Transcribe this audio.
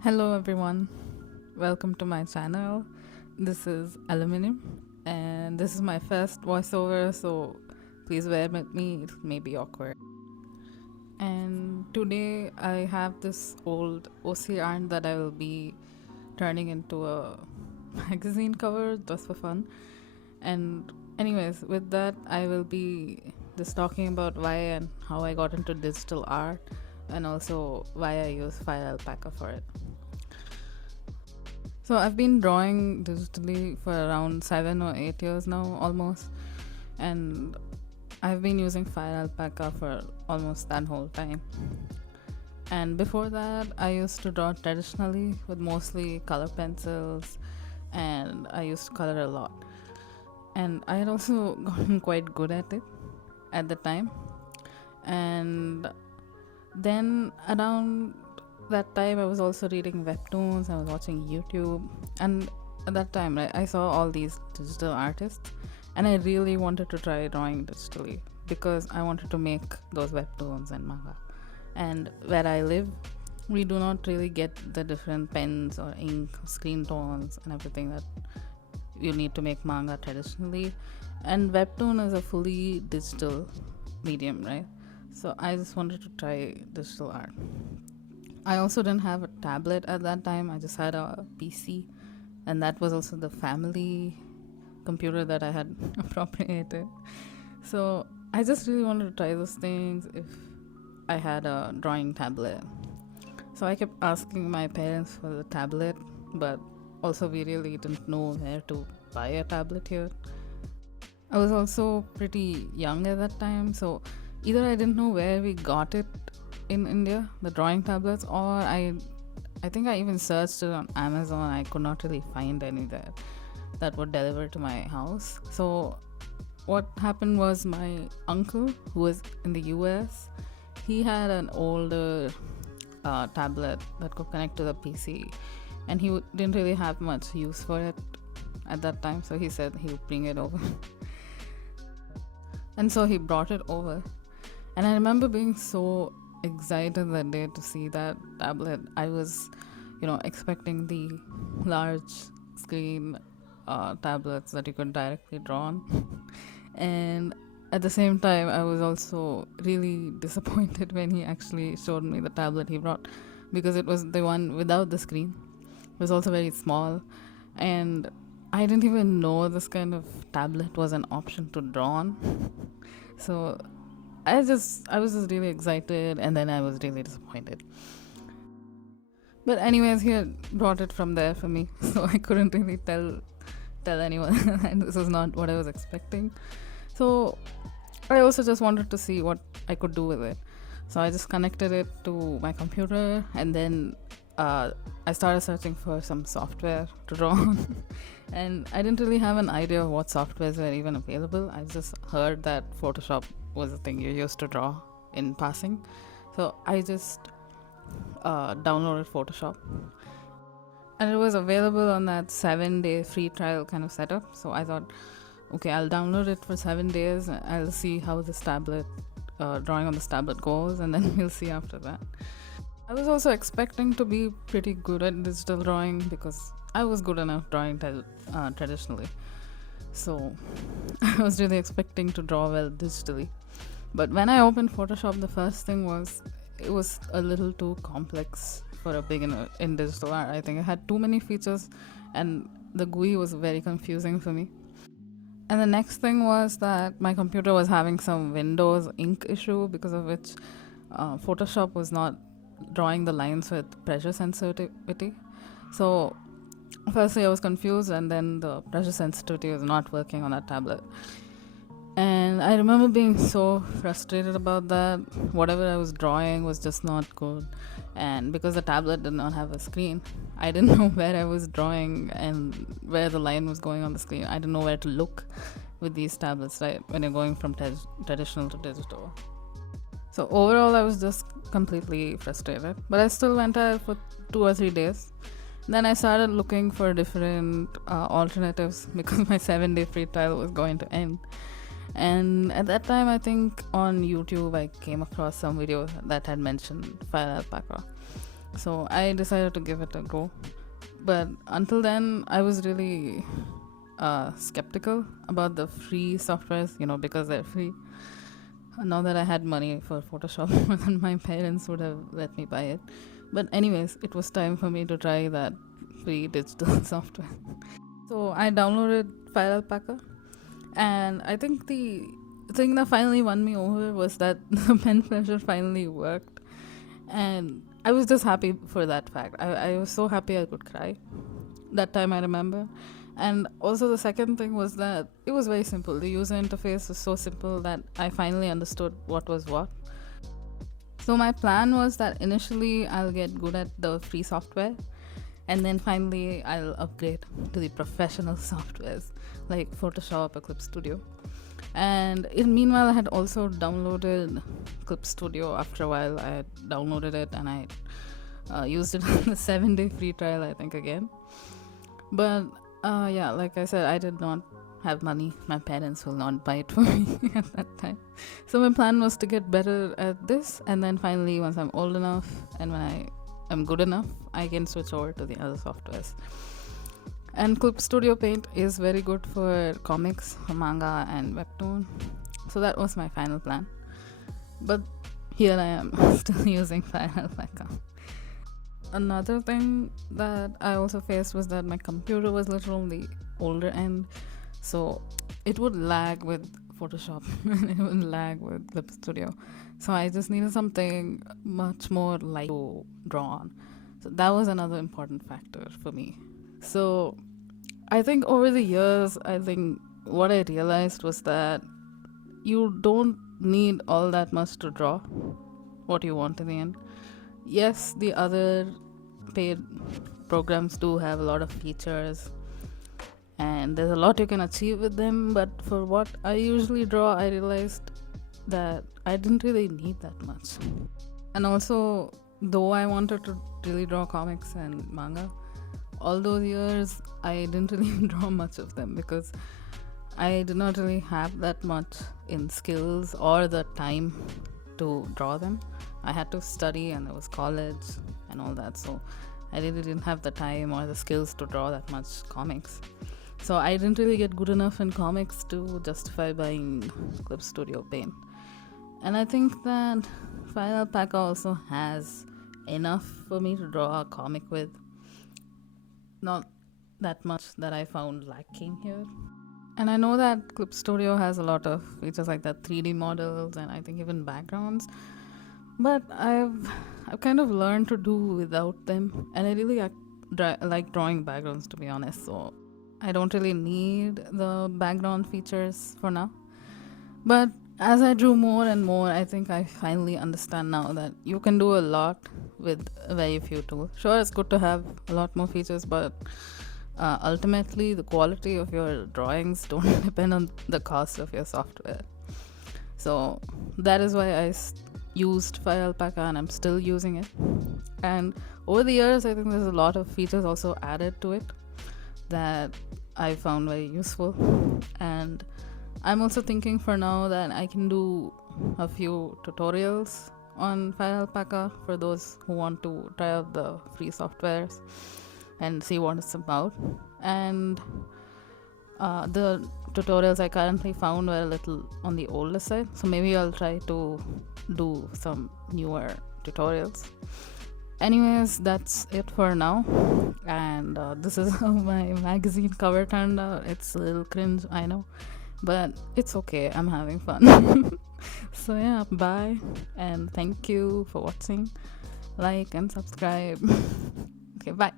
Hello everyone, welcome to my channel. This is Aluminium and this is my first voiceover, so please bear with me, it may be awkward. And today I have this old OC art that I will be turning into a magazine cover just for fun. And anyways, with that I will be just talking about why and how I got into digital art and also why I use FireAlpaca for it. So I've been drawing digitally for around 7 or 8 years now almost, and I've been using FireAlpaca for almost that whole time. And before that I used to draw traditionally with mostly color pencils, and I used to color a lot, and I had also gotten quite good at it at the time. And then around that time I was also reading webtoons, I was watching YouTube, and at that time, right, I saw all these digital artists and I really wanted to try drawing digitally because I wanted to make those webtoons and manga. And where I live, we do not really get the different pens or ink, screen tones and everything that you need to make manga traditionally. And webtoon is a fully digital medium, right? So I just wanted to try digital art. I also didn't have a tablet at that time. I just had a PC, and that was also the family computer that I had appropriated. So I just really wanted to try those things if I had a drawing tablet. So I kept asking my parents for the tablet, but also we really didn't know where to buy a tablet here. I was also pretty young at that time, so either I didn't know where we got it in India, the drawing tablets, or I think I even searched it on Amazon. I could not really find any there that would deliver to my house. So what happened was my uncle, who was in the US, he had an older tablet that could connect to the PC, and he didn't really have much use for it at that time, so he said he would bring it over. And so he brought it over, and I remember being so excited that day to see that tablet. I was, expecting the large screen tablets that you could directly draw on. And at the same time, I was also really disappointed when he actually showed me the tablet he brought, because it was the one without the screen. It was also very small, and I didn't even know this kind of tablet was an option to draw on. So I was just really excited, and then I was really disappointed. But anyways, he had brought it from there for me, so I couldn't really tell anyone and this is not what I was expecting. So I also just wanted to see what I could do with it. So I just connected it to my computer, and then I started searching for some software to draw on. And I didn't really have an idea of what softwares were even available. I just heard that Photoshop was a thing you used to draw in passing. So I just downloaded Photoshop, and it was available on that 7-day free trial kind of setup. So I thought, okay, I'll download it for 7 days. I'll see how this tablet, drawing on this tablet goes, and then we'll see after that. I was also expecting to be pretty good at digital drawing because I was good enough drawing traditionally. So I was really expecting to draw well digitally. But when I opened Photoshop, the first thing was it was a little too complex for a beginner in digital art. I think it had too many features, and the GUI was very confusing for me. And the next thing was that my computer was having some Windows ink issue, because of which Photoshop was not drawing the lines with pressure sensitivity. So firstly I was confused, and then the pressure sensitivity was not working on that tablet. And I remember being so frustrated about that. Whatever I was drawing was just not good. And because the tablet did not have a screen, I didn't know where I was drawing and where the line was going on the screen. I didn't know where to look with these tablets, right, when you're going from traditional to digital. So overall, I was just completely frustrated. But I still went out for 2 or 3 days. Then I started looking for different alternatives because my 7-day free trial was going to end. And at that time, I think on YouTube I came across some videos that had mentioned FireAlpaca. So I decided to give it a go. But until then, I was really skeptical about the free softwares, because they're free. Now that I had money for Photoshop, more than my parents would have let me buy it. But anyways, it was time for me to try that free digital software. So I downloaded FireAlpaca, and I think the thing that finally won me over was that the pen pressure finally worked, and I was just happy for that fact. I was so happy I could cry that time, I remember. And also the second thing was that it was very simple. The user interface was so simple that I finally understood what was what. So my plan was that initially I'll get good at the free software, and then finally I'll upgrade to the professional softwares like Photoshop or Clip Studio. And meanwhile, I had also downloaded Clip Studio. After a while, I had downloaded it, and I used it on the 7-day free trial, I think, again. But yeah, like I said, I did not have money. My parents will not buy it for me at that time. So my plan was to get better at this, and then finally, once I'm old enough and when I am good enough, I can switch over to the other softwares. And Clip Studio Paint is very good for comics, manga, and webtoon. So that was my final plan. But here I am, still using FireAlpaca. Another thing that I also faced was that my computer was little on the older end, so it would lag with Photoshop and it would lag with Clip Studio. So I just needed something much more light to draw on. So that was another important factor for me. So I think over the years, what I realized was that you don't need all that much to draw what you want in the end. Yes, the other paid programs do have a lot of features, and there's a lot you can achieve with them, but for what I usually draw, I realized that I didn't really need that much. And also, though I wanted to really draw comics and manga, all those years I didn't really draw much of them because I did not really have that much in skills or the time to draw them. I had to study, and there was college and all that, so I really didn't have the time or the skills to draw that much comics. So I didn't really get good enough in comics to justify buying Clip Studio Paint. And I think that FireAlpaca also has enough for me to draw a comic with. Not that much that I found lacking here. And I know that Clip Studio has a lot of features like that 3D models and I think even backgrounds. But I've kind of learned to do without them. And I really like drawing backgrounds, to be honest. So I don't really need the background features for now. But as I drew more and more, I think I finally understand now that you can do a lot with very few tools. Sure, it's good to have a lot more features, but ultimately the quality of your drawings don't depend on the cost of your software. So that is why I used FireAlpaca, and I'm still using it. And over the years, I think there's a lot of features also added to it that I found very useful. And I'm also thinking for now that I can do a few tutorials on FireAlpaca for those who want to try out the free softwares and see what it's about. And the tutorials I currently found were a little on the older side, so maybe I'll try to do some newer tutorials. Anyways, that's it for now. And this is how my magazine cover turned out. It's a little cringe, I know, but it's okay, I'm having fun. So yeah, bye, and thank you for watching. Like and subscribe. Okay, bye.